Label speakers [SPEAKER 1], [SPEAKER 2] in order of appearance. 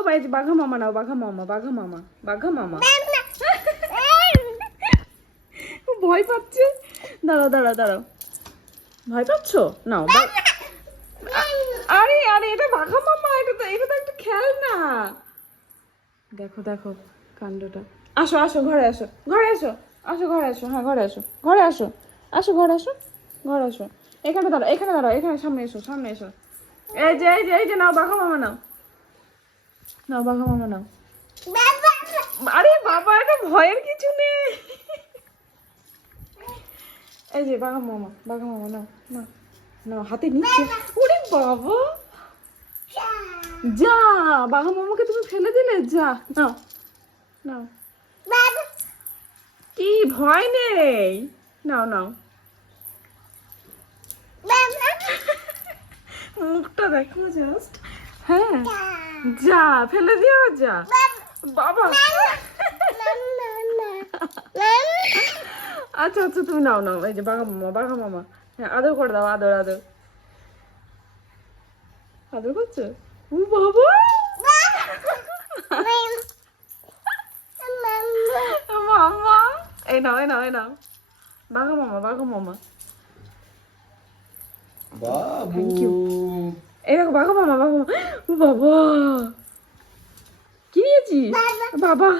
[SPEAKER 1] ও ভাই বাঘা মামা নাও বাঘা মামা বাঘা মামা বাঘা মামা ভয় পাচ্ছে? দাঁড়াও দাঁড়াও দাঁড়াও। ভয় পাচ্ছ? নাও আরে আরে এটা বাঘা মামা এটা তো এটা তো একটা খেলনা। দেখো দেখো কাণ্ডটা। আসো আসো ঘরে আসো ঘরে আসো। আসো ঘরে আসো হ্যাঁ ঘরে আসো ঘরে আসো। আসো ঘরে আসো ঘরে আসো। এখানে দাঁড়াও এখানে দাঁড়াও এখানে সামনে এসো সামনে এসো। এই যে এই যে এই যে নাও বাঘা মামা নাও। নাও বাঘা মামা নাও। আরে বাবা এটা ভয়ের কিছু নেই। এই যে বাঘা মামা বাঘা মামা নাও নাও নাও হাতে নিচ্ছে। ওরে বাবা। যা। বাঘা মামাকে তুমি ফেলে দিলে যা নাও নাও। কি ভয় নেই। নাও নাও। মুখটা দেখো জাস্ট হ্যাঁ। যা। ফেলে দিও যা। বাবা। আচ্ছা আচ্ছা তুমি নাও নাও। এই যে বাঘা মামা বাঘা মামা। হ্যাঁ আদর করে দাও আদর আদর। আদর করছ? ও বাবা। মামা। এই নাও এই নাও এই নাও। বাঘা মামা বাঘা মামা।
[SPEAKER 2] বাবু।
[SPEAKER 1] এই দেখো বাঘা মামা বাবা ও বাবা। কি নিয়েছিস? বাবা।